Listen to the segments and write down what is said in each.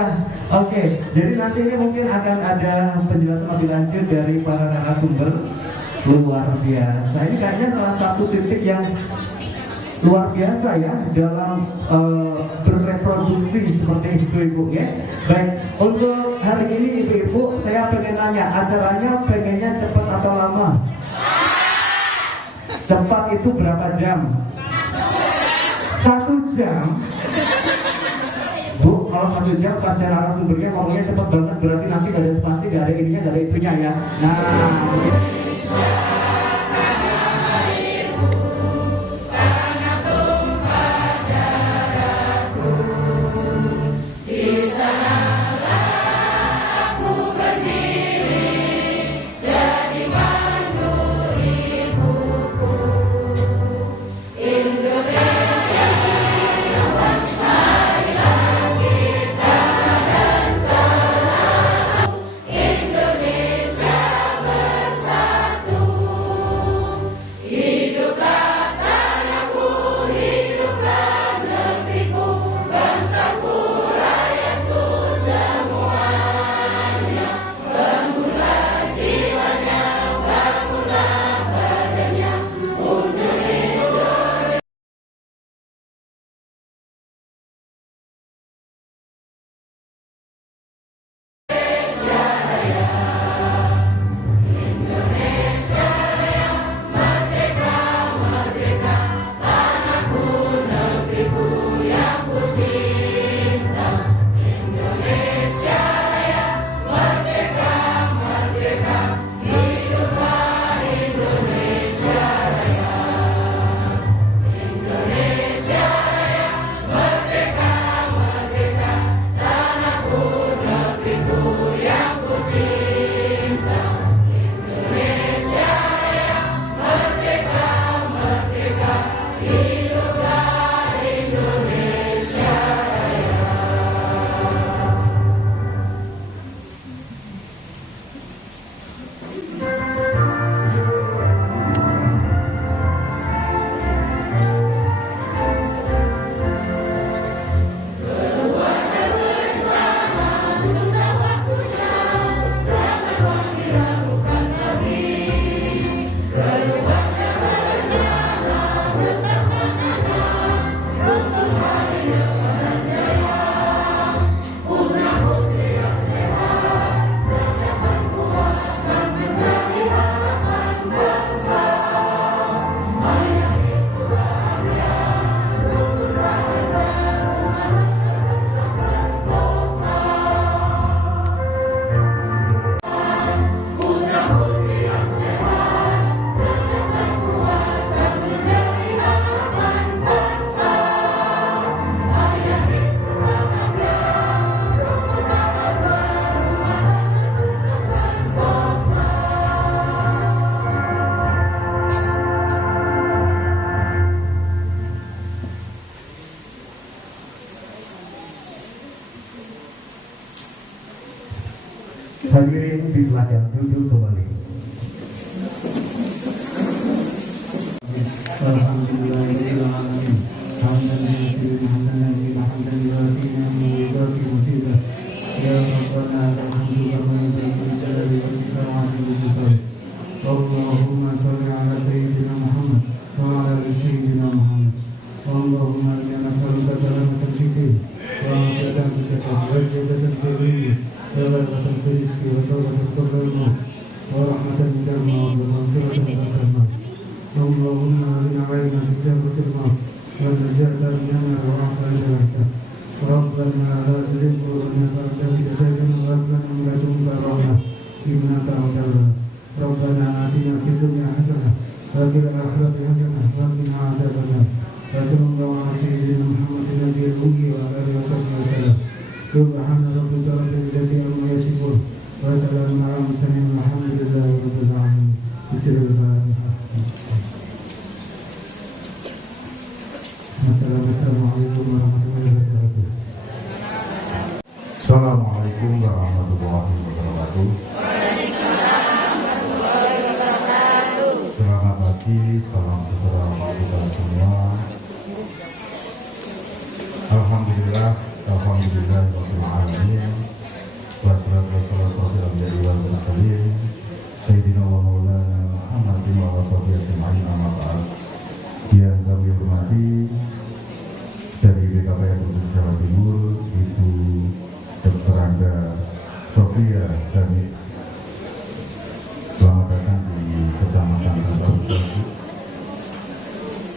Alhamdulillah. Oke, jadi nanti ini mungkin akan ada penjelasan lebih lanjut dari para narasumber. Luar biasa. Ini kayaknya salah satu titik yang luar biasa ya dalam berreproduksi seperti itu Ibu ya. Baik, untuk hari ini Ibu-ibu saya pengen nanya, acaranya pengennya cepat atau lama? Cepat itu berapa jam? 1 jam. Bu, kalau 1 jam pas narasumbernya ngomongnya cepat banget, berarti nanti gak ada spasi, gak ada ininya, gak ada itunya ya. Nah, hadirin disilakan duduk kembali. Alhamdulillahirobbilalamin. Hamdan lillahi hamdan lillahi hamdan lillahi wa bihamdihi. Ya Rabbana alhamdu kama yanbaghi jalali wajhika wa 'azimi. Allahumma shalli ala sayyidina Muhammad wa ala ali sayyidina Muhammad. Allahumma inna nas'aluka salamatal fiqh wa afiyatan fid jasad wa jannatan fil rizq. ورحمة الرزق وتوبة كل الموت ورحمة الجنة ومغفرة الجنة. اللهم أرنا عينا في جنة الموت والنجاة من النار وعافية الجنة. ربنا لا تزغ قلوبنا بعد إذ هديتنا وهب لنا من لدنك رحمة إنك أنت الوهاب. ربنا آتنا في الدنيا حسنة وفي الآخرة حسنة وقنا عذاب النار. وصلى الله على سيدنا محمد النبي الأمي وعلى آله وصحبه وسلم. سبحان ربك رب العزة عما يصفون وسلام على المرسلين والحمد لله رب العالمين. بسم الله Assalamualaikum warahmatullahi wabarakatuh. Assalamualaikum warahmatullahi wabarakatuh. Selamat pagi, salam sejahtera bagi kita semua. Alhamdulillah, alhamdulillah rabbil alamin.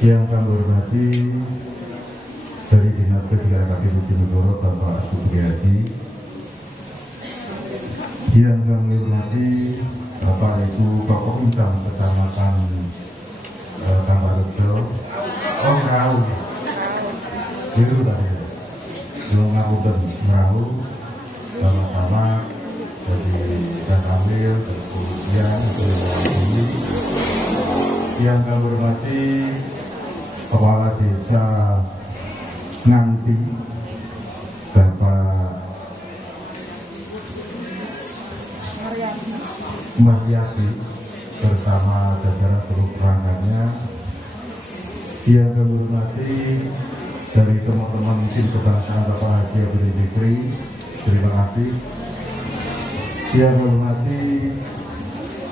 Yang kami hormati dari Dinas P3K Bojonegoro Bapak Supriyadi, yang kami hormati Bapak Ibu Tokoh Utama Kecamatan Kambarejo, Merau, itu tadi, Ngapunten Merau, sama-sama dari Kamil, kemudian yang kami hormati Kepala Desa Nganti Bapak Maryati bersama jajaran seluruh perangkatnya, yang kami hormati dari teman-teman tim kebangsaan Bapak Haji Abdul Fikri, terima kasih. Yang kami hormati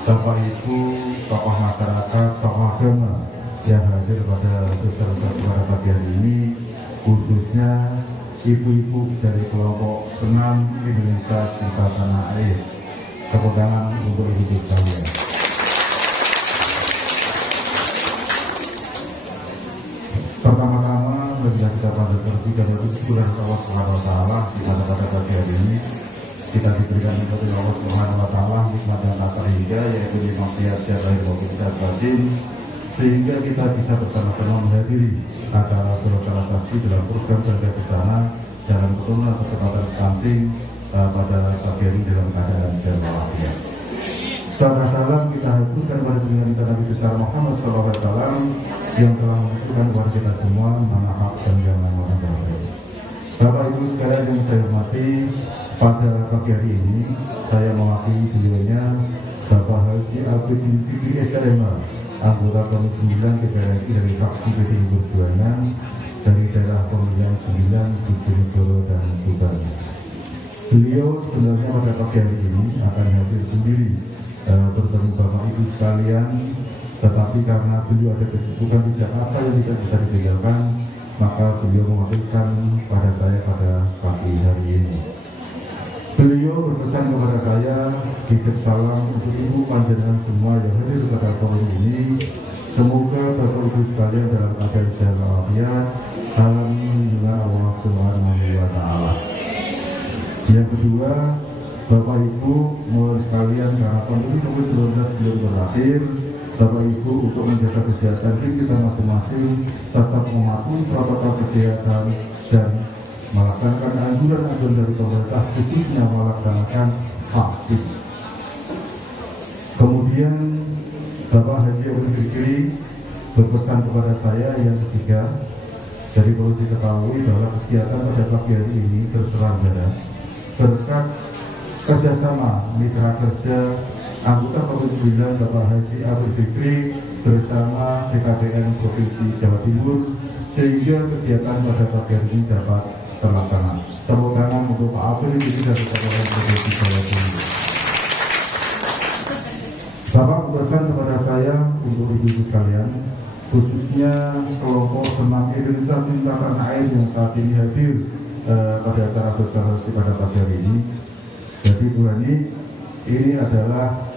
Bapak Ibu, tokoh masyarakat, tokoh agama yang hadir pada pagi hari ini, khususnya ibu-ibu dari kelompok Senam Indonesia Cinta Tanah Air. Tepuk tangan untuk ibu-ibu sekalian. Pertama-tama, marilah kita panjatkan puji dan syukur Allah Subhanahu wa taala di mana pada pagi hari ini kita diberikan oleh Allah Subhanahu wa taala nikmat yang tak terhingga, yaitu nikmat sehat lahir maupun sehat batin, sehingga kita bisa bersama-sama menghadiri acara sosialisasi dalam program kerja bersama dalam penurunan kecepatan stunting pada pagi hari dalam keadaan sehat walafiat. Salam kita haturkan pada junjungan kita Nabi besar Muhammad SAW yang telah menunjukkan kepada kita semua mana hak dan yang mana baik. Bapak Ibu sekalian yang saya hormati, pada pagi hari ini saya mewakili beliaunya Bapak Haji Abdul Fikri SLM, anggota Komisi 9 DPR RI dari fraksi PDI Perjuangan dari daerah pemilihan 9 Bojonegoro dan Tuban. Beliau sebenarnya pada pagi hari ini akan hadir sendiri bertemu Bapak Ibu sekalian, tetapi karena beliau ada kesibukan di Jakarta yang tidak bisa ditinggalkan, maka beliau mewakilkan pada saya pada pagi hari ini. Beliau berpesan kepada saya, titip salam untuk ibu panjenengan semua yang hadir pada forum ini. Semoga Bapak Ibu sekalian dalam keadaan sehat walafiat, salam junjungan Allah Subhanahu wa taala. Yang kedua, Bapak Ibu mulai sekalian, karena pandemi COVID-19 belum berakhir, Bapak Ibu untuk menjaga kesehatan diri kita masing-masing, tetap mematuhi protokol kesehatan dan melaksanakan anjuran-anjuran dari pemerintah, khususnya melaksanakan vaksin. Kemudian Bapak Haji Abdul Fikri berpesan kepada saya yang ketiga, jadi perlu diketahui bahwa kegiatan pada pagi hari ini terselenggara berkat kerjasama mitra kerja anggota Komisi 9 Bapak Haji Abdul Fikri bersama BKPN Provinsi Jawa Timur, sehingga kegiatan pada pagi hari ini dapat terlaksana. Tepuk tangan untuk Pak Abdul Fikri dan BKPN Provinsi Jawa Timur. Bapak berpesan kepada saya untuk ibu-ibu sekalian, khususnya kelompok Senam Indonesia Cinta Tanah Air yang saat ini hadir pada acara sosialisasi pada pagi hari ini. Jadi Bu Hani, ini adalah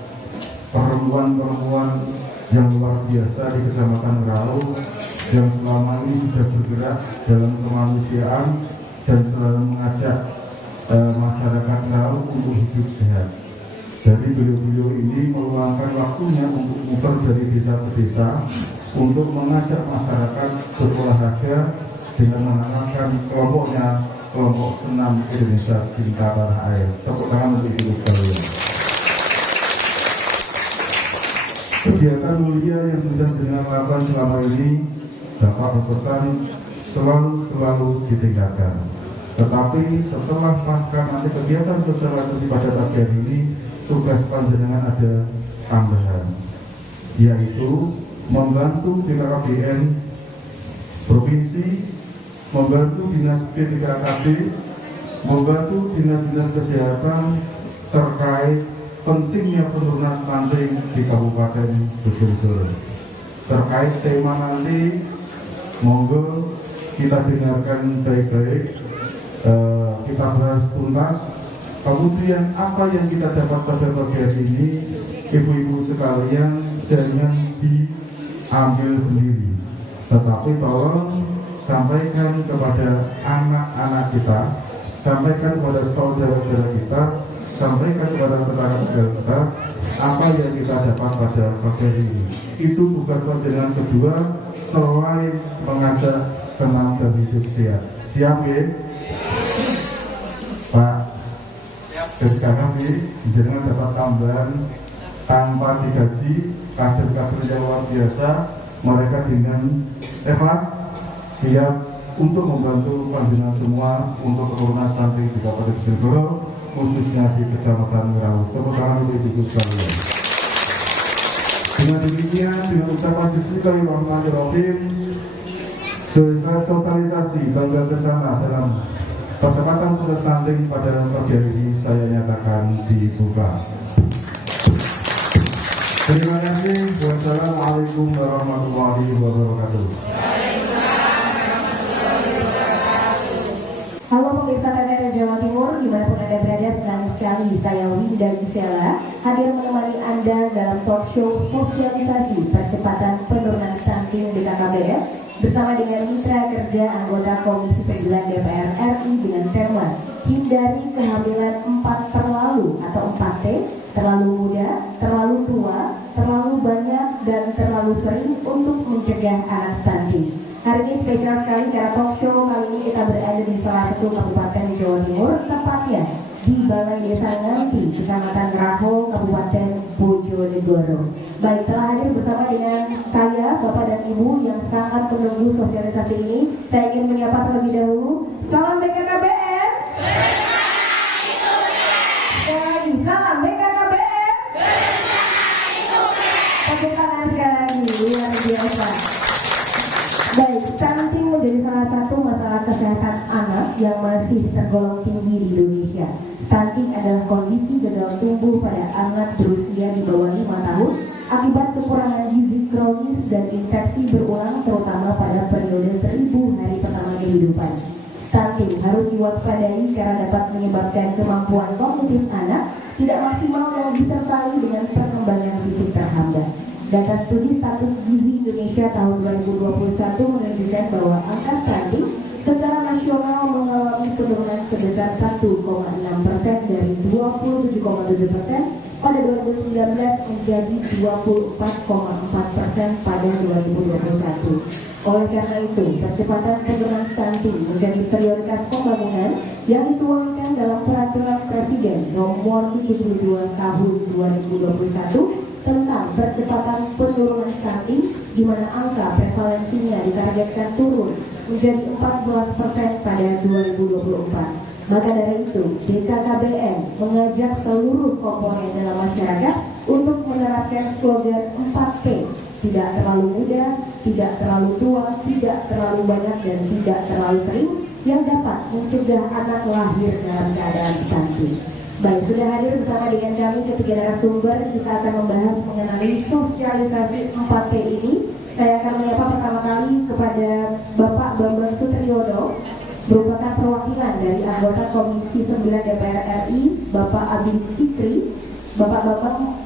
perempuan-perempuan yang luar biasa di Kecamatan Merau yang selama ini sudah bergerak dalam kemanusiaan dan selalu mengajak masyarakat Merau untuk hidup sehat. Jadi beliau-beliau ini meluangkan waktunya untuk muter dari desa ke desa untuk mengajak masyarakat berolahraga dengan menamakan kelompoknya kelompok Senam Indonesia Cinta Tanah Air. Tepuk tangan untuk ibu sekalian. Kegiatan mulia yang sudah dilakukan selama ini dapat berpesan selalu ditingkatkan. Tetapi setelah pasca nanti kegiatan sosialisasi pada pagi hari ini, tugas panjenengan ada tambahan, yaitu membantu BKKBN Provinsi, membantu Dinas P3KB, membantu Dinas-Dinas Kesehatan terkait pentingnya penurunan stunting di Kabupaten Bojonegoro. Terkait tema nanti, monggo kita dengarkan baik-baik, kita bahas tuntas. Kemudian apa yang kita dapat pada pagi hari ini, ibu-ibu sekalian, jangan diambil sendiri. Tetapi tolong sampaikan kepada anak-anak kita, sampaikan kepada saudara-saudara kita, sampaikan kepada tetangga-tetangga kita apa yang kita dapat pada pagi hari ini. Itu bukan perjalanan kedua selain mengajak senam dan hidup sehat. Siap ya? Pak, ketika kami jenengan dapat tambahan tanpa digaji, kader-kader yang luar biasa, mereka dengan ikhlas siap untuk membantu panjenengan semua untuk keturunan santri di Kabupaten Bojonegoro, khususnya di Kecamatan Ngerau. Tepuk tangan untuk ibu sekalian. Dengan demikian, dengan ucapan Bismillahirrahmanirrahim, selesai sosialisasi bangga bersama dalam percepatan proses stunting pada pagi hari ini saya nyatakan dibuka. Terima kasih. Wassalamualaikum warahmatullahi wabarakatuh. Halo pemirsa TVRI Jawa Timur, dimanapun Anda berada, senang sekali saya Winda Gisela hadir menemani Anda dalam talk show sosialisasi percepatan penurunan stunting BKKBN bersama dengan mitra kerja anggota Komisi 9 DPR RI dengan tema Hindari Kehamilan 4 Terlalu atau 4T, terlalu muda, terlalu tua, terlalu banyak, dan terlalu sering untuk mencegah anak stunting. Hari ini spesial sekali karena talk show kali ini kita berada di salah satu kabupaten Jawa Timur, tepatnya di Balai Desa Nganti, Kecamatan Raho, Kabupaten Bojonegoro. Baik, telah hadir bersama dengan saya, Bapak dan Ibu yang sangat menunggu sosialisasi ini. Saya ingin menyapa terlebih dahulu. Salam BKKBN. Sekali, salam BKKBN. Tepuk tangan sekali lagi, luar biasa. Baik, stunting menjadi salah satu masalah kesehatan anak yang masih tergolong tinggi di Indonesia. Stunting adalah kondisi gagal tumbuh pada anak berusia di bawah 5 tahun akibat kekurangan gizi kronis dan infeksi berulang terutama pada periode 1000 hari pertama kehidupan. Stunting harus diwaspadai karena dapat menyebabkan kemampuan kognitif anak tidak maksimal dan disertai dengan perkembangan fisik terhambat. Data studi status gizi Indonesia tahun 2021 menunjukkan bahwa angka stunting secara nasional mengalami penurunan sebesar 1,6% dari 27,7% pada 2019 menjadi 24,4% pada 2021. Oleh karena itu, percepatan penurunan stunting menjadi prioritas pembangunan yang dituangkan dalam Peraturan Presiden Nomor 72 Tahun 2021 tentang percepatan penurunan stunting, di mana angka prevalensinya ditargetkan turun menjadi 14% pada 2024. Maka dari itu, BKKBN mengajak seluruh komponen dalam masyarakat untuk menerapkan slogan 4P, tidak terlalu muda, tidak terlalu tua, tidak terlalu banyak, dan tidak terlalu sering, yang dapat mencegah anak lahir dalam keadaan stunting. Baik, sudah hadir bersama dengan kami ketiga narasumber. Kita akan membahas mengenai sosialisasi 4P ini. Saya akan menyapa pertama kali kepada Bapak Bambang Sutriyono, merupakan perwakilan dari anggota Komisi 9 DPR RI, Bapak Abid Fikri. Bapak Bambang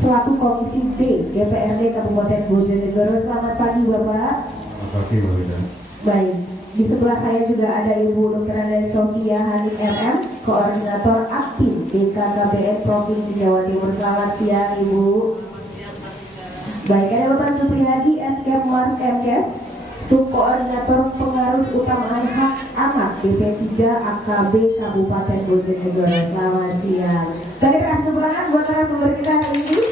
selaku Komisi B DPRD Kabupaten Bojonegoro. Selamat pagi Bapak. Selamat pagi Mbak Wida. Baik, di sebelah saya juga ada Ibu Dr. Anda Sofia Hanif MM, Koordinator Aktif BKKBN Provinsi Jawa Timur. Selamat siang Ibu. Baik, ada Bapak Supriyadi SK Mars MKes, Subkoordinator Pengaruh Utamaan Hak Anak BP3 AKB Kabupaten Bojonegoro. Selamat siang. Bagi teras kekurangan buat narasumber kita hari ini.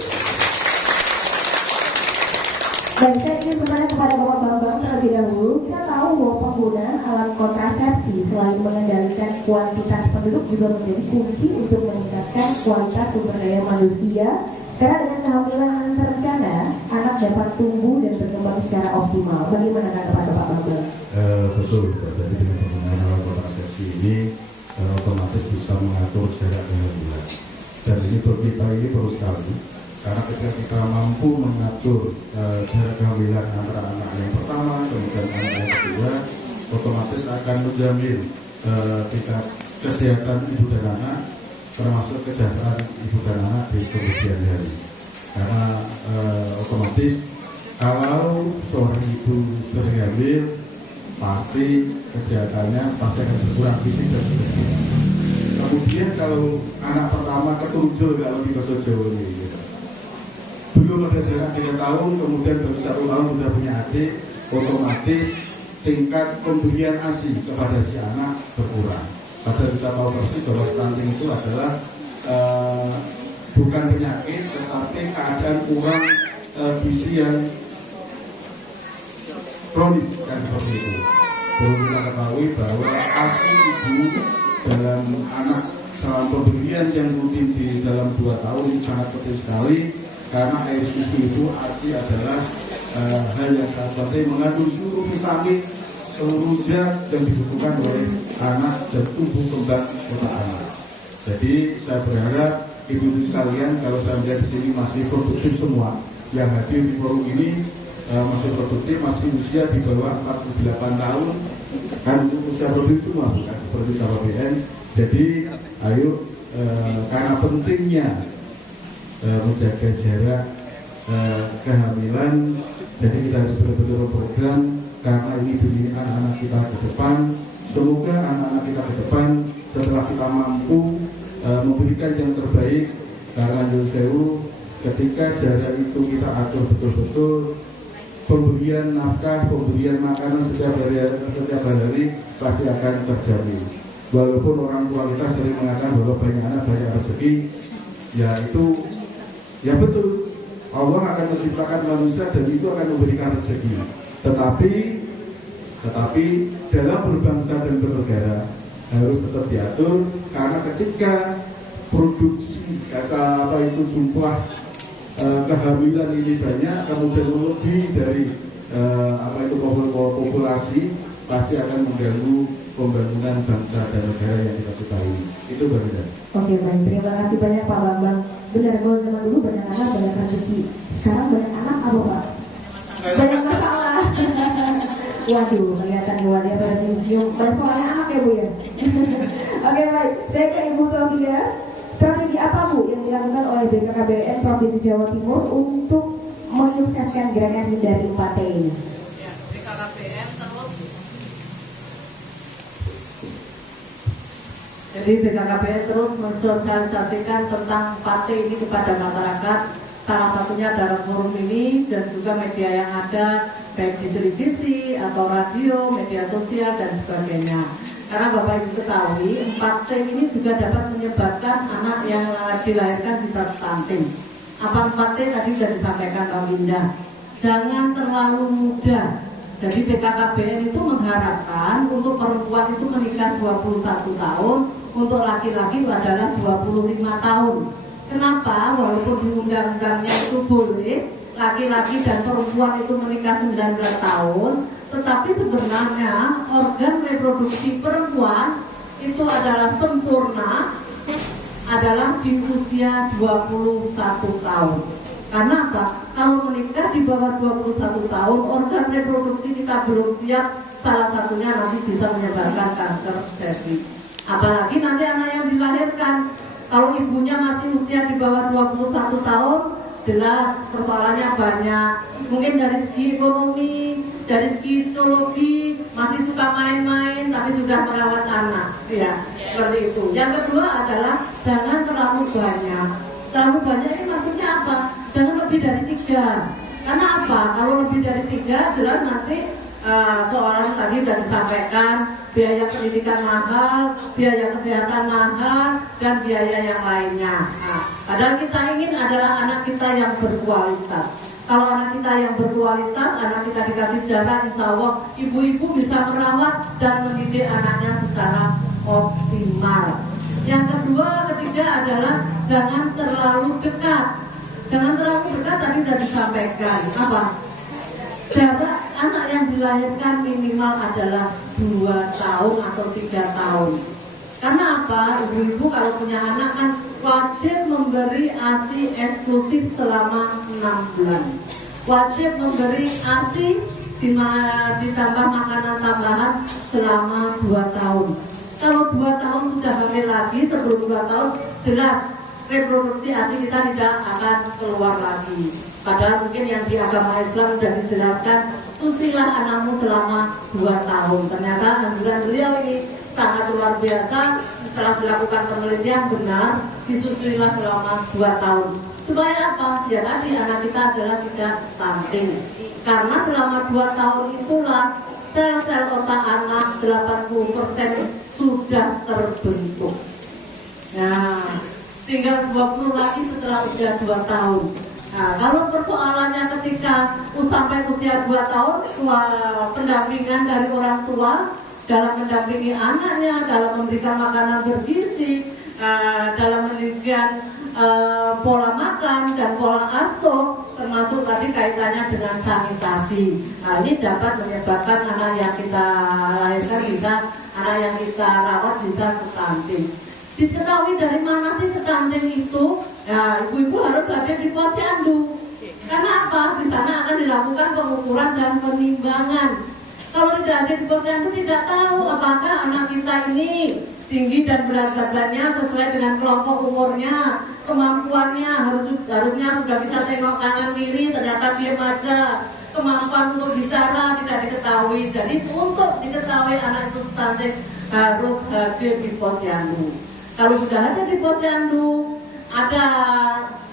Baik, saya ingin bertanya kepada Bapak Bambang terlebih dahulu. Kita tahu bahwa penggunaan alat kontrasepsi selain mengendalikan kuantitas penduduk juga menjadi kunci untuk meningkatkan kualitas sumber daya manusia. Karena dengan kehamilan terencana, anak dapat tumbuh dan berkembang secara optimal. Bagaimana tanggapan Bapak Bambang? Betul, jadi dengan penggunaan alat kontrasepsi ini otomatis bisa mengatur jarak kehamilan. Dan ini kita ini perlu sekali. Karena ketika kita mampu mengatur jarak kehamilan antara anak yang pertama kemudian anak yang kedua, otomatis akan menjamin tingkat kesehatan ibu dan anak, termasuk kesejahteraan ibu dan anak di kemudian hari. Karena otomatis Kalau seorang ibu sering hamil, pasti kesehatannya pasti akan berkurang fisik dan sebagainya. Kemudian kalau anak pertama ketujuh kalau di bahasa Jawa ini, gitu. Belum ada jarak 3 tahun, kemudian baru 1 tahun sudah punya adik, otomatis tingkat pemberian ASI kepada si anak berkurang. Padahal kita tahu persis bahwa stunting itu adalah bukan penyakit, tetapi keadaan kurang gizi yang kronis kan seperti itu. Perlu kita ketahui bahwa ASI ibu dalam anak selama pemberian yang rutin di dalam 2 tahun itu sangat penting sekali, karena air susu itu ASI adalah hal yang sangat penting, mengandung seluruh vitamin, seluruh zat yang dibutuhkan oleh anak dan tumbuh kembang otak anak. Jadi saya berharap ibu-ibu sekalian, kalau saya melihat di sini masih produktif semua yang hadir di forum ini, masih produktif, masih usia di bawah 48 tahun, kan usia produktif semua, bukan seperti KPBN. Jadi ayo, karena pentingnya menjaga jarak kehamilan, jadi kita harus betul-betul program, karena ini demi anak-anak kita ke depan. Semoga anak-anak kita ke depan setelah kita mampu memberikan yang terbaik, karena Yuseu ketika jarak itu kita atur betul-betul, pemberian nafkah, pemberian makanan setiap hari pasti akan terjamin. Walaupun orang tua kita sering mengatakan bahwa banyak anak banyak rezeki, ya itu ya betul, Allah akan menciptakan manusia dan itu akan memberikan rezeki. Tetapi dalam berbangsa dan bernegara harus tetap diatur, karena ketika produksi jumlah kehamilan ini banyak, kemudian lebih dari populasi, pasti akan mengganggu pembangunan bangsa dan negara yang kita sukai. Itu berbeda. Oke, baik, terima kasih banyak Pak Bambang. Benar, kalau zaman dulu banyak anak banyak rezeki, sekarang banyak anak apa Pak? Banyak masalah. Waduh, kelihatan wajah pada senyum. Masalahnya anak ya Bu ya. Oke, baik, saya ke Ibu Sofia. Strategi apa Bu yang dilakukan oleh BKKBN Provinsi Jawa Timur untuk menyukseskan gerakan Hindari 4T ini? Ya, BKKBN terus. Jadi BKKBN terus mensosialisasikan tentang 4T ini kepada masyarakat. Salah satunya dalam forum ini dan juga media yang ada, baik di televisi atau radio, media sosial dan sebagainya. Karena Bapak Ibu ketahui, 4T ini juga dapat menyebabkan anak yang dilahirkan bisa stunting. Apa 4T tadi sudah disampaikan Mbak Winda. Jangan terlalu muda. Jadi BKKBN itu mengharapkan untuk perempuan itu menikah 21 tahun, untuk laki-laki adalah 25 tahun. Kenapa? Walaupun di undang-undangnya itu boleh laki-laki dan perempuan itu menikah 19 tahun, tetapi sebenarnya organ reproduksi perempuan itu adalah sempurna adalah di usia 21 tahun. Karena apa? Kalau menikah di bawah 21 tahun, organ reproduksi kita belum siap, salah satunya nanti bisa menyebabkan kanker cervix. Apalagi nanti anak yang dilahirkan, kalau ibunya masih usia di bawah 21 tahun, jelas persoalannya banyak. Mungkin dari segi ekonomi, dari segi psikologi, masih suka main-main, tapi sudah merawat anak, ya, seperti itu. Yang kedua adalah jangan terlalu banyak. Terlalu banyak ini maksudnya apa? Jangan lebih dari 3. Karena apa? Kalau lebih dari 3, jelas nanti seorang tadi sudah disampaikan biaya pendidikan mahal, biaya kesehatan mahal, dan biaya yang lainnya. Padahal kita ingin adalah anak kita yang berkualitas. Kalau anak kita yang berkualitas, anak kita dikasih jarak, insya Allah ibu-ibu bisa merawat dan mendidik anaknya secara optimal. Yang kedua, ketiga adalah jangan terlalu dekat. Jangan terlalu dekat tadi sudah disampaikan. Apa? Jarak anak yang dilahirkan minimal adalah 2 tahun atau 3 tahun. Karena apa? Ibu-ibu kalau punya anak kan wajib memberi ASI eksklusif selama 6 bulan. Wajib memberi ASI ditambah makanan tambahan selama 2 tahun. Kalau 2 tahun sudah hamil lagi, sebelum 2 tahun jelas reproduksi ASI kita tidak akan keluar lagi. Padahal mungkin yang di agama Islam sudah dijelaskan, susilah anakmu selama 2 tahun. Ternyata anjuran beliau ini sangat luar biasa. Setelah dilakukan penelitian benar, disusuilah selama 2 tahun. Supaya apa? Ya tadi anak kita adalah tidak stunting. Karena selama 2 tahun itulah sel-sel otak anak 80% sudah terbentuk. Nah, tinggal 20 lagi setelah usia 2 tahun. Nah, kalau persoalannya ketika sampai usia 2 tahun, pendampingan dari orang tua dalam mendampingi anaknya, dalam memberikan makanan bergizi, dalam memberikan pola makan dan pola asuh, termasuk tadi kaitannya dengan sanitasi. Nah, ini dapat menyebabkan anak yang kita lahirkan anak yang kita rawat bisa stunting. Diketahui dari mana sih stunting itu? Ya, ibu-ibu harus hadir di posyandu. Karena apa? Di sana akan dilakukan pengukuran dan penimbangan. Kalau tidak hadir di posyandu, tidak tahu apakah anak kita ini tinggi dan berat badannya sesuai dengan kelompok umurnya, kemampuannya harusnya sudah bisa tengok kanan kiri, ternyata diam aja. Kemampuan untuk bicara tidak diketahui. Jadi untuk diketahui anak itu stunting harus hadir di posyandu. Kalau sudah ada di posyandu, ada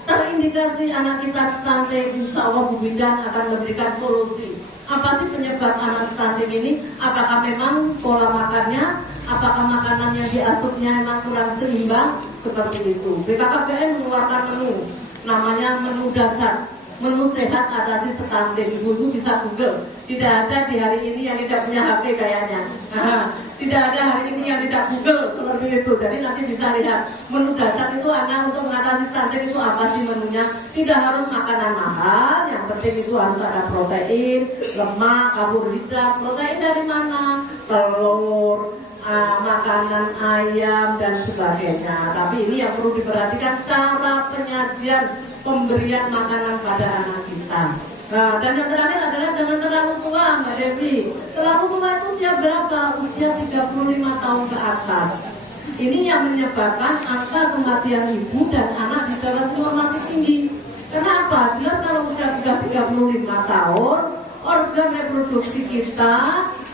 terindikasi anak kita stunting, insya Allah Bu Bidan akan memberikan solusi. Apa sih penyebab anak stunting ini? Apakah memang pola makannya? Apakah makanan yang diasupnya memang kurang seimbang? Seperti itu. BKKBN mengeluarkan menu, namanya menu dasar. Menu sehat atasi stunting. Ibu-ibu bisa Google. Tidak ada di hari ini yang tidak punya HP kayaknya. Tidak ada hari ini yang tidak Google seperti itu. Jadi nanti bisa lihat menu dasar itu anak untuk mengatasi stunting itu apa sih menunya. Tidak harus makanan mahal. Yang penting itu harus ada protein, lemak, karbohidrat. Protein dari mana? Telur, makanan ayam dan sebagainya. Tapi ini yang perlu diperhatikan cara penyajian pemberian makanan pada anak kita. Nah, dan yang terakhir adalah jangan terlalu tua, Mbak Devi. Terlalu tua itu usia berapa? Usia 35 tahun ke atas. Ini yang menyebabkan angka kematian ibu dan anak di Jawa Timur masih tinggi. Kenapa? Jelas kalau usia 35 tahun, organ reproduksi kita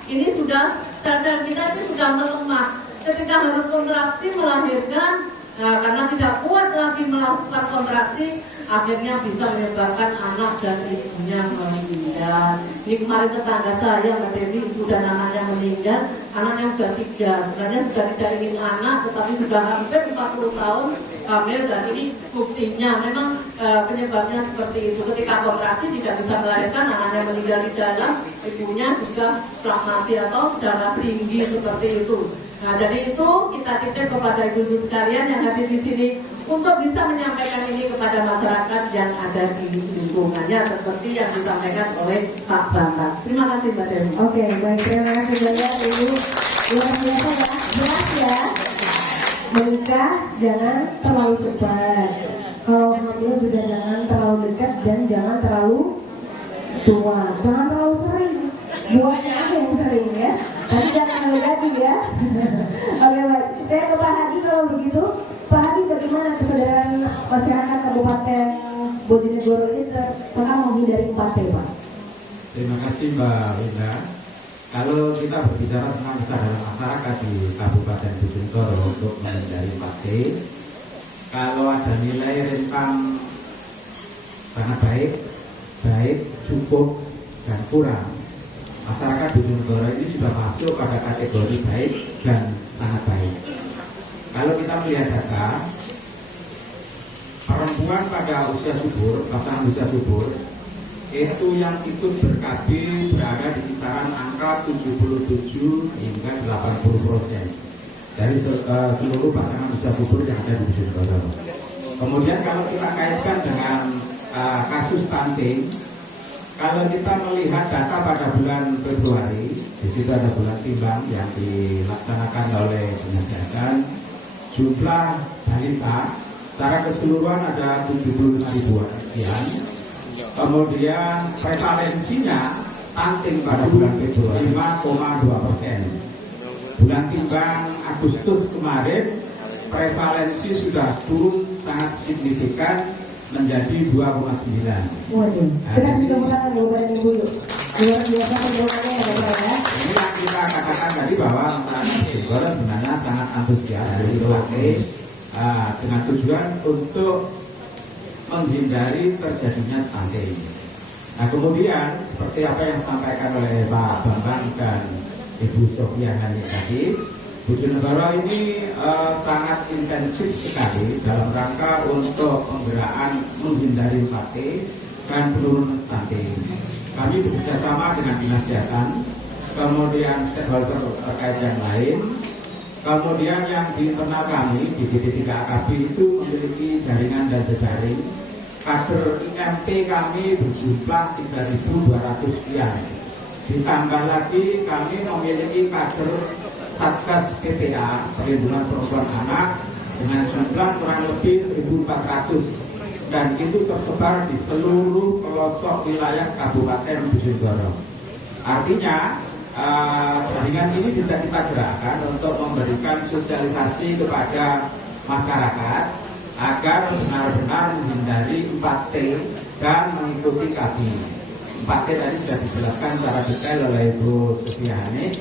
ini sudah, sel-sel kita ini sudah melemah. Ketika harus kontraksi melahirkan, karena tidak kuat lagi melakukan kontraksi, akhirnya bisa menyebabkan anak dan ibunya meninggal. Ini kemarin tetangga saya, Mbak Devi, ibu dan anaknya meninggal. Anaknya sudah 3, sebenarnya sudah tidak ingin anak, tetapi sudah hampir 40 tahun hamil, dan ini buktinya memang penyebabnya seperti itu. Ketika kontraksi tidak bisa melahirkan, anaknya meninggal di dalam, ibunya juga inflamasi atau darah tinggi seperti itu. Nah, jadi itu kita titip kepada ibu-ibu sekalian yang hadir di sini untuk bisa menyampaikan ini kepada masyarakat yang ada di lingkungannya seperti yang disampaikan oleh Pak Bambang. Terima kasih Mbak Dewi. Oke, baik, terima kasih banyak Ibu. Luar biasa ya, jelas ya. Menikah jangan terlalu cepat. Kalau hamil juga jangan terlalu dekat dan jangan terlalu tua. Jangan terlalu sering. Buahnya apa yang sering ya? Tapi jangan terlalu ya. Oke, baik. Saya ke Pak Hadi kalau begitu. Pak Hadi, bagaimana kesadaran masyarakat Kabupaten Bojonegoro ini tentang menghindari 4T, Pak? Terima kasih Mbak Linda. Kalau kita berbicara tentang kesadaran masyarakat di Kabupaten Bojonegoro untuk menghindari 4T, kalau ada nilai rentang sangat baik, cukup, dan kurang, masyarakat Bojonegoro ini sudah masuk pada kategori baik dan sangat baik. Kalau kita melihat data, perempuan pada usia subur, pasangan usia subur, itu yang ikut ber-KB berada di kisaran angka 77 hingga 80% dari seluruh pasangan usia subur yang ada di Bojonegoro. Kemudian kalau kita kaitkan dengan kasus stunting, kalau kita melihat data pada bulan Februari, di situ ada bulan timbang yang dilaksanakan oleh Dinas Kesehatan, jumlah balita secara keseluruhan ada 75 ribuan sekian. Kemudian prevalensinya stunting pada bulan Februari 5,2%. Bulan timbang Agustus kemarin prevalensi sudah turun sangat signifikan menjadi 2,9. Waduh, kita sudah mulai jawaban ibu yuk. Luar biasa jawabannya ya Bapak ya. Ini yang kita katakan tadi bahwa masyarakat Jogor sebenarnya sangat antusias dari dipakai dengan tujuan untuk menghindari terjadinya stunting. Nah kemudian seperti apa yang disampaikan oleh Pak Bambang dan Ibu Sofiani tadi, Bojonegoro ini sangat intensif sekali dalam rangka untuk penggerakkan menghindari stunting dan penurunan stunting. Kami bekerjasama dengan Dinas Kesehatan, kemudian stakeholder terkait yang lain, kemudian yang di internal kami di GD3AKB itu memiliki jaringan dan jejaring. Kader IMP kami berjumlah 3.200 sekian. Ditambah lagi kami memiliki kader Satgas PPA Perlindungan Perempuan Anak dengan jumlah kurang lebih 1.400 dan itu tersebar di seluruh pelosok wilayah Kabupaten Bojonegoro. Artinya jaringan ini bisa kita gerakkan untuk memberikan sosialisasi kepada masyarakat agar benar-benar menghindari 4T dan mengikuti KB. 4T tadi sudah dijelaskan secara detail oleh Ibu Sufiani.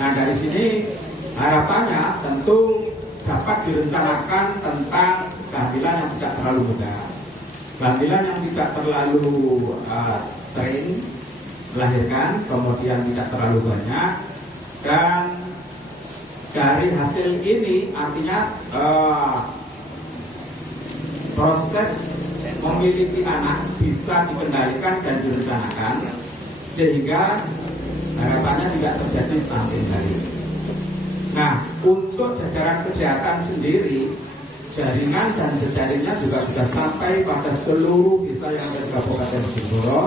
Nah dari sini harapannya tentu dapat direncanakan tentang kehamilan yang tidak terlalu muda, kehamilan yang tidak terlalu sering melahirkan, kemudian tidak terlalu banyak, dan dari hasil ini artinya proses memiliki anak bisa dikendalikan dan direncanakan sehingga harapannya tidak terjadi stunting tadi. Nah, untuk jajaran kesehatan sendiri, jaringan dan jejaringnya juga sudah sampai pada seluruh desa yang ada di Kabupaten Bojonegoro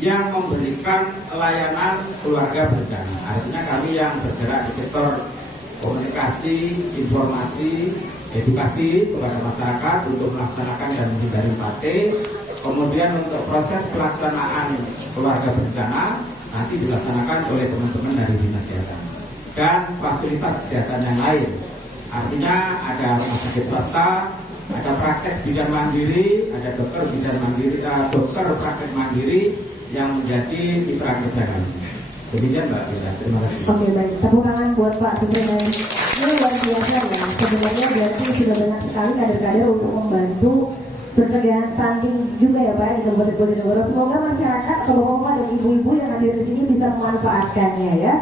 yang memberikan layanan keluarga berencana. Artinya kami yang bergerak di sektor komunikasi, informasi, edukasi kepada masyarakat untuk melaksanakan dan menghindari 4T. Kemudian untuk proses pelaksanaan keluarga berencana nanti dilaksanakan oleh teman-teman dari Dinas Kesehatan dan fasilitas kesehatan yang lain. Artinya ada rumah sakit swasta, ada praktek bidan mandiri, ada dokter bidan mandiri, dokter praktek mandiri yang menjadi mitra kerja kami. Demikian Mbak Bila, terima kasih. Oke baik, tepuk tangan buat Pak Supriman. Ini luar biasa ya. Sebenarnya berarti sudah banyak sekali kader-kader untuk membantu pencegahan stunting juga ya Pak di Kabupaten Bojonegoro. Semoga masyarakat, bapak-bapak dan ibu-ibu yang hadir di sini bisa memanfaatkannya ya.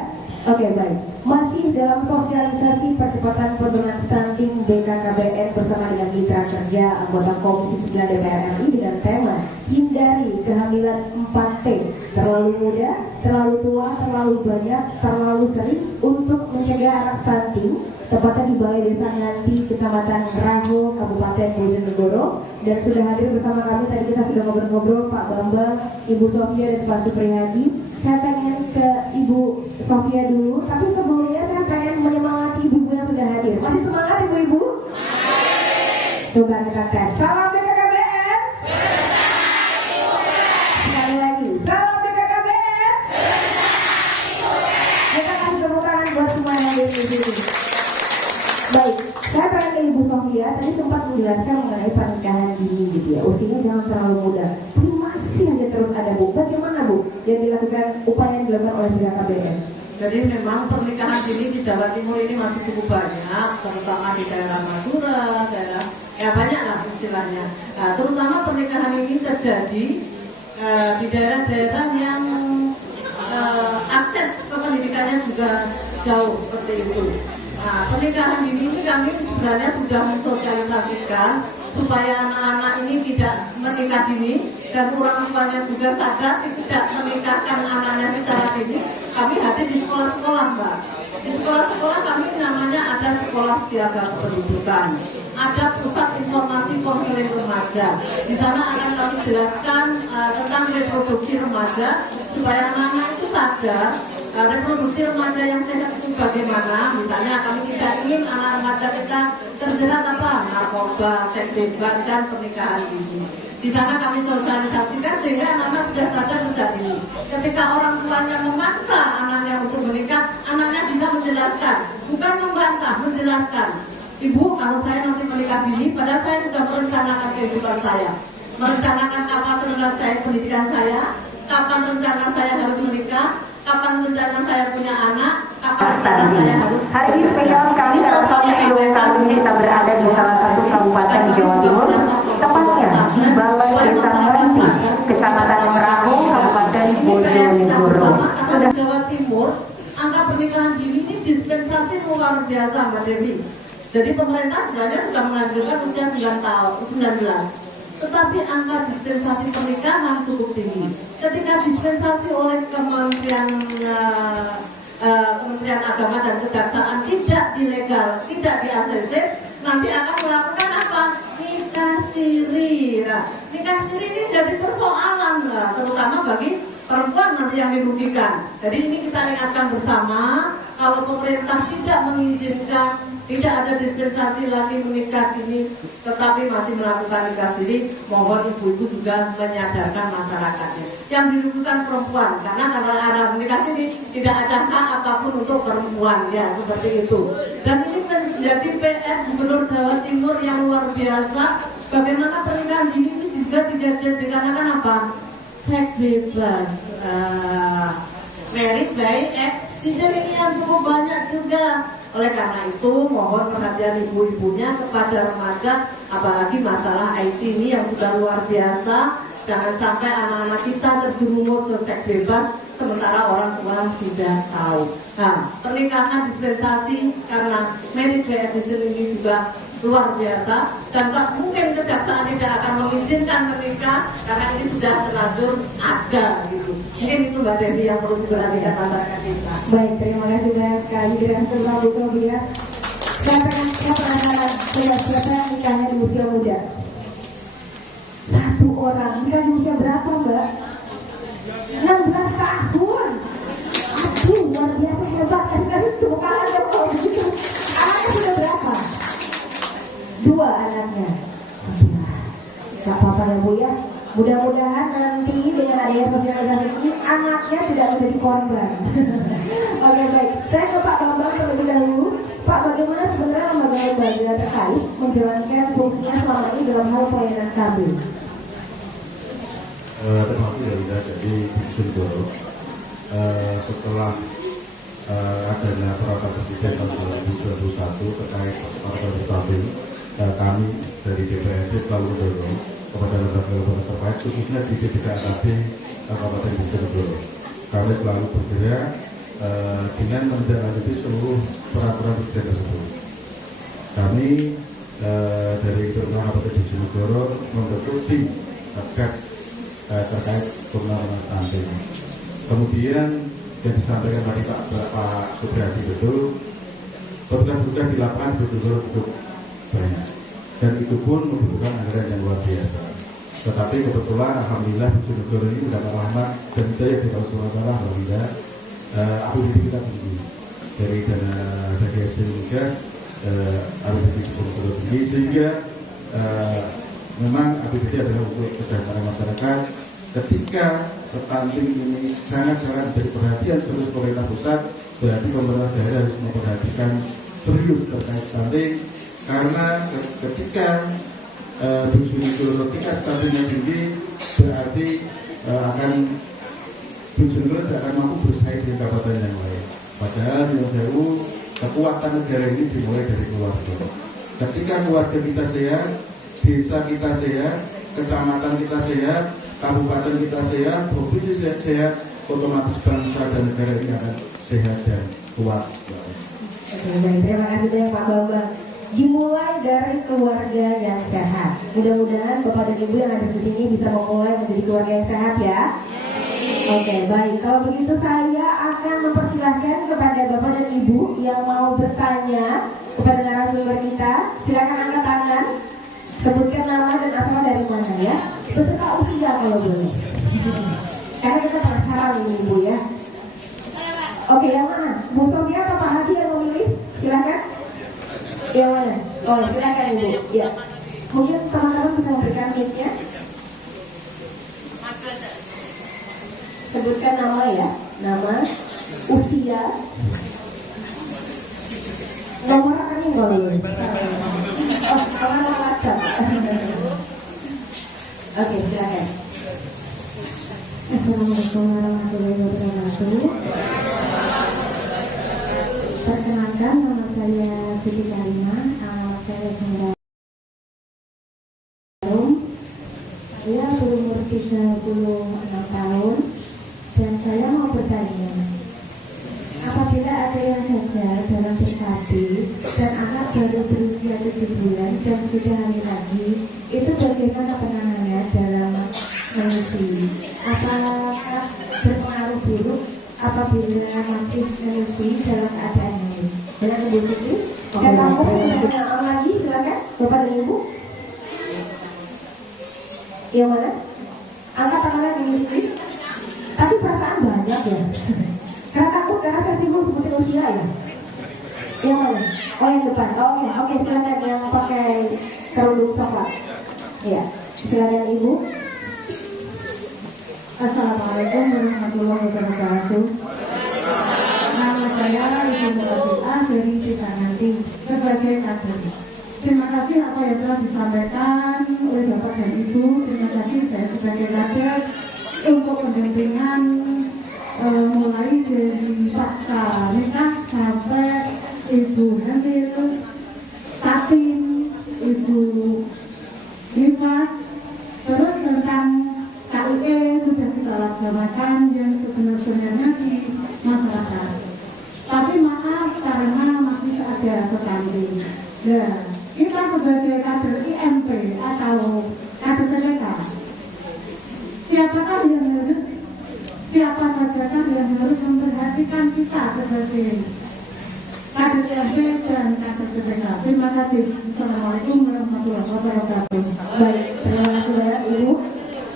Oke baik, masih dalam sosialisasi percepatan penurunan stunting BKKBN bersama dengan mitra kerja anggota Komisi 9 DPR RI dengan tema hindari kehamilan 4T, terlalu muda, terlalu tua, terlalu banyak, terlalu sering untuk mencegah anak stunting, tepatnya di Balai Desa Nganti, Kecamatan Rago, Kabupaten Bojonegoro. Dan sudah hadir bersama kami, tadi kita sudah ngobrol-ngobrol Pak Bambang, Ibu Sofia dan Pak Supriyadi. Saya pengen ke Ibu Sofia dulu, tapi sebelumnya saya pengen menyemangati ibu-ibu yang sudah hadir. Masih semangat ibu-ibu? Coba kita tes. Salam BKKBN. Sekali lagi, salam BKKBN. Kita kasih tepuk tangan buat semua yang hadir di sini. Baik, saya pengen ke Ibu Sofia. Tadi sempat menjelaskan mengenai pernikahan dini gitu ya. Usianya jangan terlalu muda. Tapi masih aja terus ada Bu. Bagaimana Bu yang dilakukan, upaya yang dilakukan oleh BKKBN? Jadi memang pernikahan dini di Jawa Timur ini masih cukup banyak, terutama di daerah Madura, daerah banyak lah istilahnya. Nah, terutama pernikahan ini terjadi di daerah-daerah yang akses ke pendidikannya juga jauh seperti itu. Nah, pernikahan dini ini kami sebenarnya sudah mensosialisasikan supaya anak-anak ini tidak menikah dini dan orang tuanya juga sadar tidak menikahkan anaknya secara dini. Kami hadir di sekolah-sekolah Mbak. Di sekolah-sekolah kami namanya ada sekolah siaga kependudukan, ada pusat informasi konseling remaja. Di sana akan kami jelaskan tentang reproduksi remaja supaya anak-anak itu sadar reproduksi remaja yang sehat itu bagaimana. Misalnya kami tidak ingin anak remaja kita terjerat narkoba, seks bebas dan pernikahan dini. Di sana kami sosialisasikan sehingga anak-anak sudah sadar sejak dini. Ketika orang tuanya memaksa anaknya untuk menikah, anaknya bisa menjelaskan, bukan membantah, menjelaskan. Ibu, kalau saya nanti menikah dini, padahal saya sudah merencanakan kehidupan saya, merencanakan kapan rencana saya pendidikan saya, kapan rencana saya harus menikah, kapan rencana saya punya anak, kapan rencana saya harus. Hari ini spesial sekali karena tahun sebelum kali ini kita berada di salah satu kabupaten di Jawa Timur, tepatnya di Balai Desa Meranti, Kecamatan Perahu, Kabupaten Bojonegoro. Sudah Jawa Timur, angka pernikahan dini ini dispensasi luar biasa, Mbak Dewi. Jadi pemerintah sebenarnya sudah menganjurkan usia 19. Tetapi angka dispensasi pernikahan cukup tinggi. Ketika dispensasi oleh Kementerian Agama dan Kejaksaan tidak dilegal, tidak di ACC, nanti akan melakukan apa? Nikah siri. Nah, nikah siri ini jadi persoalan, terutama bagi perempuan nanti yang dirugikan. Jadi ini kita ingatkan bersama, kalau pemerintah tidak mengizinkan, tidak ada dispensasi lagi menikah dini, tetapi masih melakukan nikah siri, mohon ibu-ibu juga menyadarkan masyarakatnya. Yang dirugikan perempuan, karena kalau ada menikah siri tidak ada hak apapun untuk perempuan, ya seperti itu. Dan ini menjadi PR Gubernur Jawa Timur yang luar biasa. Bagaimana pernikahan dini ini juga tidak dikarenakan apa? Seks bebas, married by accident ini yang cukup banyak juga. Oleh karena itu, mohon perhatian ibu-ibunya kepada remaja, apalagi masalah IT ini yang sudah luar biasa. Jangan sampai anak-anak kita terjerumus ke seks bebas, sementara orang tua tidak tahu. Nah, pernikahan dispensasi karena married by accident ini juga luar biasa, dan tak mungkin kejaksaan tidak akan mengizinkan menikah karena ini sudah terlanjur ada gitu. Mungkin itu Mbak Devi yang perlu diperhatikan masyarakat kita. Baik, terima kasih banyak sekali Direktur Prabu Tobia. Siapa yang nikahnya di usia muda? Satu orang, nikah di usia berapa Mbak? 16 tahun. Aduh, luar biasa hebat. Kan tepuk tangan ya kalau begitu. Anaknya sudah berapa? 2 anaknya. Gak apa-apa ya Bu ya. Mudah-mudahan nanti dengan adanya sosialisasi ini anaknya tidak menjadi korban. Oke, baik. Saya ke Pak Bambang terlebih dahulu. Pak, bagaimana sebenarnya lembaga-lembaga terkait menjalankan fungsinya selama ini dalam hal pelayanan KB? Terima kasih ya Ida. Jadi Bojonegoro setelah adanya peraturan Presiden tahun 2021 terkait percepatan stabil, kami dari DPRD selalu mendorong kepada lembaga-lembaga terkait, khususnya di BPKB Kabupaten Bojonegoro. Kami selalu bergerak dengan menindaklanjuti seluruh peraturan Presiden tersebut. Kami dari Kabupaten Bojonegoro membentuk tim satgas terkait pembangunan stunting. Kemudian yang disampaikan tadi Pak Subradi betul, petugas di lapangan Bojonegoro cukup banyak, dan itu pun membutuhkan anggaran yang luar biasa. Tetapi kebetulan alhamdulillah Bojonegoro ini mendapat rahmat dan hidayah dari Allah SWT. Alhamdulillah APBD kita tinggi, dari dana dari hasil migas APBD Bojonegoro tinggi, sehingga memang APBD adalah untuk kesehatan masyarakat. Ketika stunting ini sangat-sangat menjadi perhatian serius pemerintah pusat, berarti pemerintah daerah harus memperhatikan serius terkait stunting, karena ketika Bojonegoro tingkat stuntingnya tinggi, berarti akan Bojonegoro tidak akan mampu bersaing dengan kabupaten yang lain. Padahal yang jauh kekuatan negara ini dimulai dari keluarga. Ketika keluarga kita sehat, desa kita sehat, kecamatan kita sehat, kabupaten kita sehat, provinsi sehat, otomatis bangsa dan negara ini akan sehat dan kuat. Baik, terima kasih banyak Pak Bambang. Dimulai dari keluarga yang sehat. Mudah-mudahan Bapak dan Ibu yang ada di sini bisa memulai menjadi keluarga yang sehat ya. Oke, baik. Kalau begitu saya akan mempersilahkan kepada Bapak dan Ibu yang mau bertanya kepada narasumber kita. Silakan angkat tangan. Sebutkan nama dan asal dari mana ya. Beserta usia kalau boleh. Karena kita penasaran ini Ibu ya. Oke, yang mana? Bu Sofia atau Pak Hadi yang memilih? Silakan. Yang mana? Oh, silakan Ibu. Ya. Mungkin teman-teman bisa memberikan mic-nya. Sebutkan nama ya. Nama, usia, nomor rekening Oh iya. Oh, kamu WhatsApp. Oke, silakan. Assalamualaikum warahmatullahi wabarakatuh. Perkenalkan, nama saya Siti Karima, alamat saya Sumedang. Saya berumur 36 tahun dan saya mau bertanya, apabila ada yang gagal dalam bersabi dan anak baru berusia 7 bulan dan sudah hamil lagi, itu bagaimana penanganannya dalam menyusui? Apakah berpengaruh buruk apabila masih menyusui dalam keadaan hamil? Banyak Ibu Siti. Dan kamu lagi silakan Bapak dan Ibu. Yang mana? Angkat tangannya Ibu Siti. Tapi perasaan banyak ya. Karena takut karena saya sibuk sebutin usia ya. Yang mana? Oh yang depan. Oh, oke silakan yang pakai kerudung coklat. Iya. Silakan Ibu. Assalamualaikum warahmatullahi wabarakatuh. Nama saya Ibu Mu'afi'ah dari Citananti sebagai kader. Terima kasih apa yang telah disampaikan oleh Bapak dan Ibu. Terima kasih saya sebagai kader untuk pendampingan mulai dari pasca nikah sampai ibu hamil, tatin, ibu nifas, terus tentang KUE sudah kita laksanakan yang sebenarnya di masyarakat. Tapi maaf karena masih ada stunting. Nah, kita sebagai kader IMP atau kader TPK, siapa saja yang harus memperhatikan kita sebagai kader IMP dan kader TPK. Terima kasih. Assalamualaikum warahmatullahi wabarakatuh. Baik, terima kasih banyak Ibu.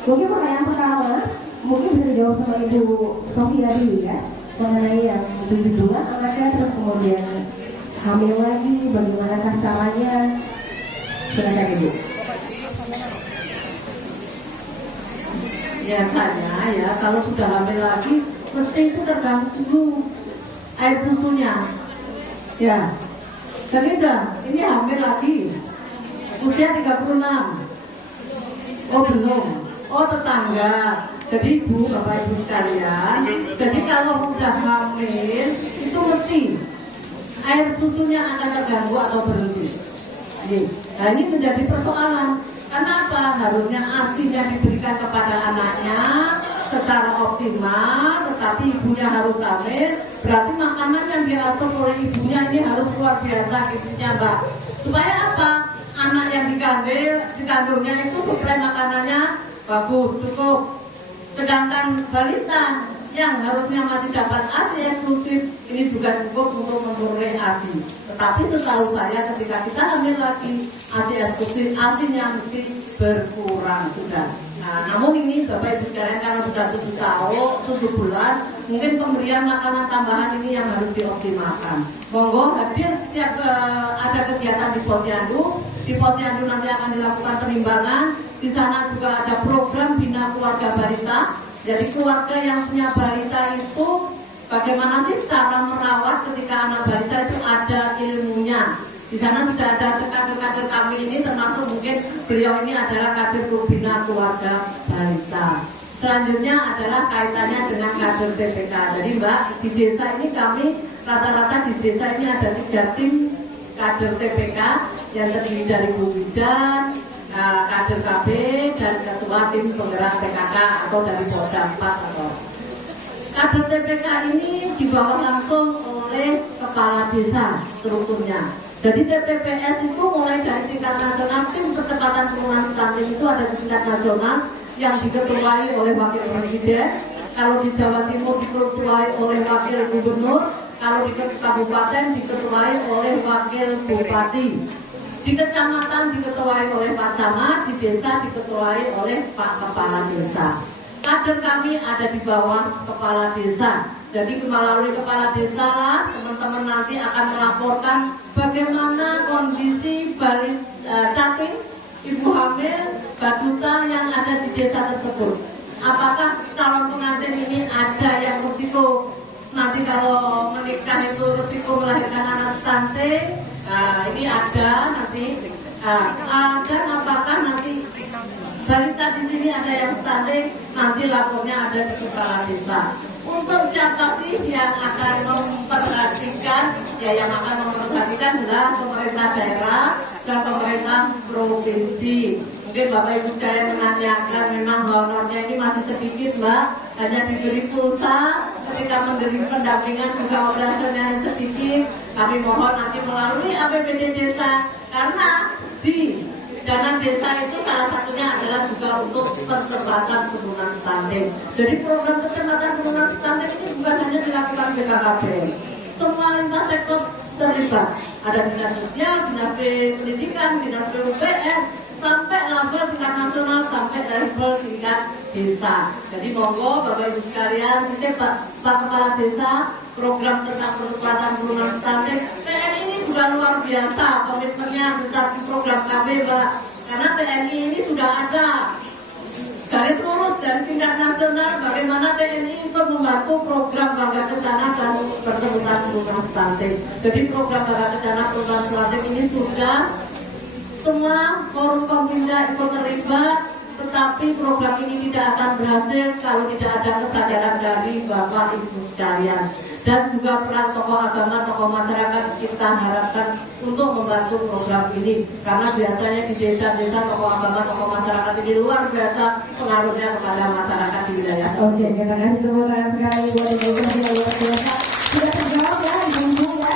Mungkin pertanyaan pertama mungkin bisa dijawab sama Ibu Sofia dulu ya, mengenai yang 7 bulan anaknya terus kemudian hamil lagi, bagaimana caranya? Silakan Ibu. Biasanya ya kalau sudah hamil lagi mesti itu tergantung dulu air susunya. Ya, jadi ini hamil lagi usia 36. Oh belum. Oh tetangga. Jadi Ibu, Bapak Ibu sekalian, jadi kalau udah hamil itu mesti air susunya akan terganggu atau berhenti. Nah ini menjadi persoalan. Kenapa? Harusnya ASI yang diberikan kepada anaknya secara optimal, tetapi ibunya harus hamil. Berarti makanan yang diasuh oleh ibunya ini harus luar biasa gizinya, Mbak. Supaya apa? Anak yang dikandungnya itu suplai makanannya bagus, cukup. Sedangkan balita yang harusnya masih dapat ASI eksklusif ini juga cukup untuk memperoleh ASI. Tetapi setahu saya ketika kita hamil lagi ASI eksklusif, ASInya mesti berkurang sudah. Nah, namun ini Bapak Ibu sekalian karena sudah 7 bulan, mungkin pemberian makanan tambahan ini yang harus dioptimalkan. Monggo hadir setiap ada kegiatan di Posyandu. Di Posyandu nanti akan dilakukan penimbangan. Di sana juga ada program Bina Keluarga Balita. Jadi keluarga yang punya balita itu bagaimana sih cara merawat ketika anak balita itu ada ilmunya. Di sana sudah ada kader-kader kami ini, termasuk mungkin beliau ini adalah kader Bina Keluarga Balita. Selanjutnya adalah kaitannya dengan kader TPK. Jadi Mbak, di desa ini kami rata-rata di desa ini ada 3 tim kader TPK yang terdiri dari Bu Bidan, kader KB dan ketua tim penggerak PKK atau dari Polda 4 atau kader TPK ini dibawa langsung oleh kepala desa strukturnya. Jadi TPPS itu mulai dari tingkat nasional, tim percepatan penurunan stunting itu ada di tingkat nasional yang diketuai oleh wakil presiden. Kalau di Jawa Timur diketuai oleh wakil gubernur, kalau di kabupaten diketuai oleh wakil bupati. Di kecamatan diketuai oleh Pak Camat, di desa diketuai oleh Pak Kepala Desa. Kader kami ada di bawah Kepala Desa. Jadi melalui Kepala Desa lah teman-teman nanti akan melaporkan bagaimana kondisi cacing, ibu hamil, batuta yang ada di desa tersebut. Apakah calon pengantin ini ada yang risiko nanti kalau menikah itu risiko melahirkan anak stunting? Nah, ini ada nanti. Dan apakah nanti balita di sini ada yang stunting, nanti lapornya ada di kepala desa. Untuk siapa sih yang akan memperhatikan? Ya, yang akan memperhatikan adalah pemerintah daerah dan pemerintah provinsi. Mungkin Bapak Ibu sekalian menanyakan, memang honornya ini masih sedikit, Mbak, hanya diberi pulsa. Ketika memberi pendampingan juga operasionalnya sedikit. Kami mohon nanti melalui APBD desa, karena di dana desa itu salah satunya adalah juga untuk percepatan penurunan stunting. Jadi program percepatan penurunan stunting itu bukan hanya dilakukan BKKB, semua lintas sektor terlibat. Ada dinas sosial, dinas pendidikan, dinas PUPR, sampai level tingkat nasional, sampai level tingkat desa. Jadi monggo Bapak Ibu sekalian, Pak Kepala Desa, program tentang percepatan penurunan stunting. TNI ini juga luar biasa komitmennya mencapai program KB, Mbak. Karena TNI ini sudah ada garis lurus dari tingkat nasional bagaimana TNI untuk membantu program Bangga Kencana dan percepatan penurunan stunting. Jadi program Bangga Kencana penurunan stunting ini sudah semua forum Kominda ikut terlibat, tetapi program ini tidak akan berhasil kalau tidak ada kesadaran dari Bapak Ibu sekalian. Dan juga peran tokoh agama, tokoh masyarakat kita harapkan untuk membantu program ini. Karena biasanya di desa-desa tokoh agama, tokoh masyarakat ini luar biasa pengaruhnya kepada masyarakat di wilayah. Oke, terima kasih teman-teman sekali buat ibu yang luar biasa. Sudah terjawab ya, ibu ya.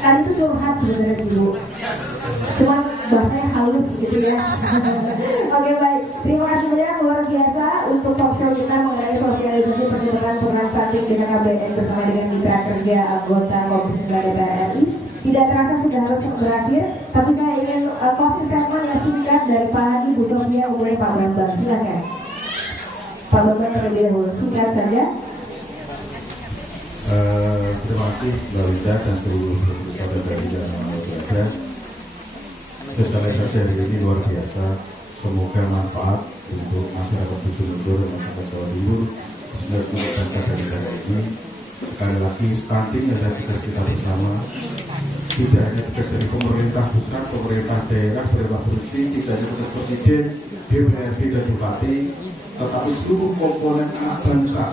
Tadi itu curhat sebenarnya ibu. Cuma bahasanya halus gitu ya. Oke, baik. Terima kasih banyak luar biasa untuk talk show kita mengenai sosialisasi percepatan penurunan stunting dengan KBN bersama dengan mitra kerja anggota Komisi 9 DPR RI. Tidak terasa sudah harus berakhir, tapi saya ingin closing statement yang singkat dari Pak Hadi, Bu Sofia, umurnya Pak Bambang. Silakan. Pak Bambang terlebih dahulu, singkat saja. Terima kasih Mbak Wida dan seluruh saudara dari dan keluarga. Sosialisasi hari ini luar biasa. Semoga manfaat untuk masyarakat Bojonegoro dan masyarakat Jawa Timur, khususnya untuk bangsa dan negara ini. Sekali lagi, stunting adalah kita bersama. Tidak hanya tugas dari pemerintah pusat, pemerintah daerah, pemerintah provinsi, tidak hanya tugas presiden, DPRD dan bupati, tetapi seluruh komponen anak bangsa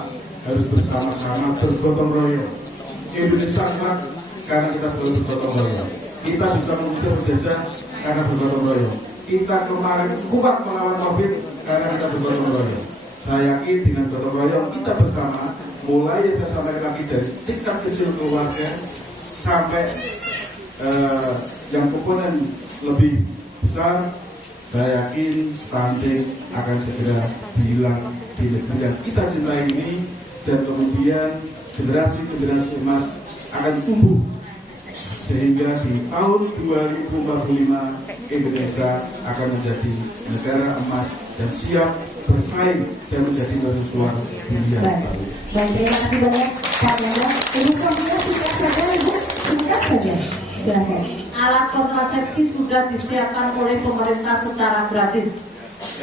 harus bersama-sama bergotong royong. Indonesia kuat karena kita selalu bergotong royong. Kita bisa mengusir penjajah karena bergotong royong. Kita kemarin kuat melawan COVID karena kita bergotong royong. Saya yakin dengan gotong royong kita bersama, mulai saya sampaikan lagi dari tingkat kecil keluarga sampai yang komponen lebih besar, saya yakin stunting akan segera hilang di negeri yang kita cintai ini. Dan kemudian generasi-generasi emas akan tumbuh sehingga di tahun 2045 Indonesia akan menjadi negara emas dan siap bersaing dan menjadi mercusuar dunia. Baik, terima kasih banyak Pak Nanda. Ibu Sofia, singkat saja, Ibu, singkat saja. Silakan. Alat kontrasepsi sudah disiapkan oleh pemerintah secara gratis.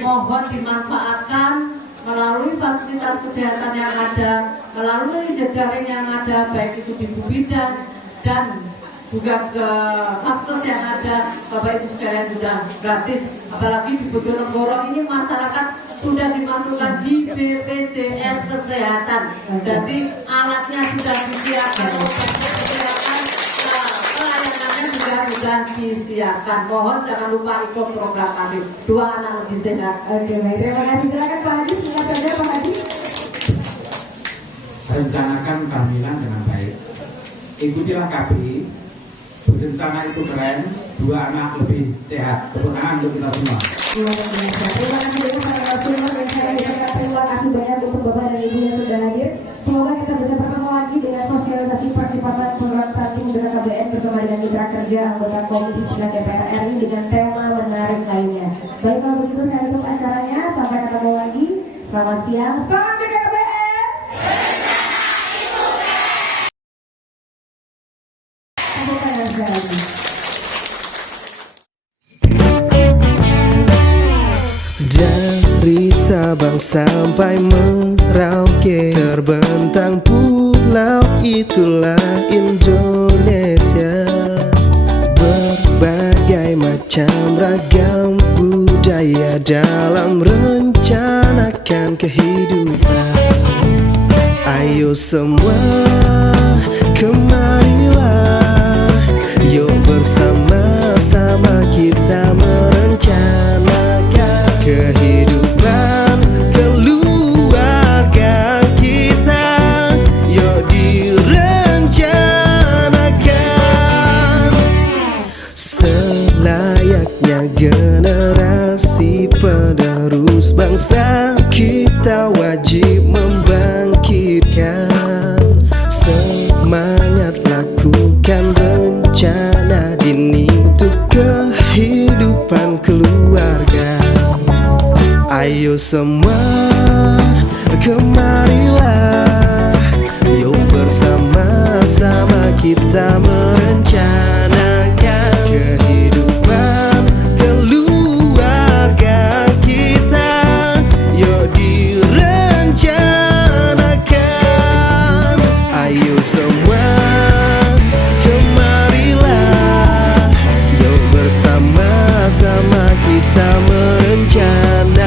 Mohon dimanfaatkan melalui fasilitas kesehatan yang ada, melalui jejaring yang ada, baik itu di Bu Bidan dan juga ke vaskes yang ada. Bapak Ibu sekalian sudah gratis. Apalagi di Bojonegoro ini masyarakat sudah dimasukkan di BPJS Kesehatan. Jadi alatnya sudah disiapkan, pelayanannya juga sudah disiapkan. Mohon jangan lupa ikut program kami. 2 anak lebih sehat. Oke, baik. Terima kasih. Silakan Pak Hadi. Singkat saja Pak Hadi. Rencanakan kehamilan dengan baik. Ikutilah KB. Berencana itu keren. 2 anak lebih sehat. Tepuk tangan untuk kita semua. Terima kasih banyak para narasumber dan saya ucapkan terima kasih banyak untuk Bapak dan Ibu yang sudah hadir. Semoga kita bisa bertemu lagi dengan sosialisasi percepatan penurunan stunting dengan KBN bersama dengan mitra kerja anggota Komisi 9 DPR RI dengan tema menarik lainnya. Baik, kalau begitu saya tutup acaranya. Sampai ketemu lagi. Selamat siang. Salam dari KBN. Tepuk tangan sekali lagi. Dari Sabang sampai Merauke, terbentang pulau itulah Indonesia. macam ragam budaya dalam rencanakan kehidupan. Ayo semua kemarilah, yuk bersama-sama kita merencanakan kehidupan keluarga kita. Yuk direncanakan selayaknya generasi penerus bangsa. Kita wajib membangkitkan semangat, lakukan rencana dini untuk kehidupan keluarga. Ayo semua kemarilah, yuk bersama-sama kita merencanakan kehidupan keluarga kita. Yuk direncanakan. Ayo semua kemarilah, yuk bersama-sama kita merencanakan